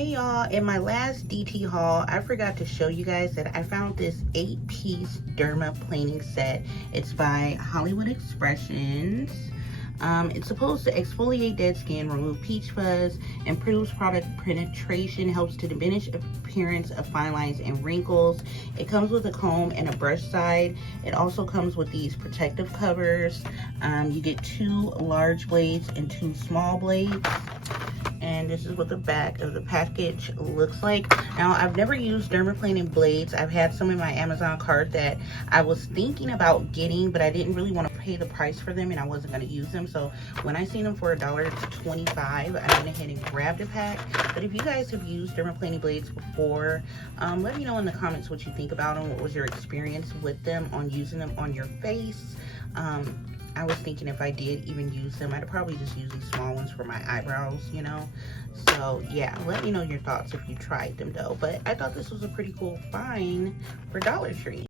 Hey y'all, in my last DT haul, I forgot to show you guys that I found this 8-piece Dermaplaning set. It's by Hollywood Expressions. It's supposed to exfoliate dead skin, remove peach fuzz, improves product penetration, helps to diminish appearance of fine lines and wrinkles. It comes with a comb and a brush side. It also comes with these protective covers. You get 2 large blades and 2 small blades. And this is what the back of the package looks like. Now, I've never used Dermaplaning blades. I've had some in my Amazon cart that I was thinking about getting, but I didn't really want to pay the price for them and I wasn't going to use them. So when I seen them for $1.25, I went ahead and grabbed a pack. But if you guys have used Dermaplaning blades before, let me know in the comments what you think about them. What was your experience with them on using them on your face? I was thinking if I did even use them, I'd probably just use these small ones for my eyebrows, you know. So yeah, let me know your thoughts if you tried them though. But I thought this was a pretty cool find for Dollar Tree.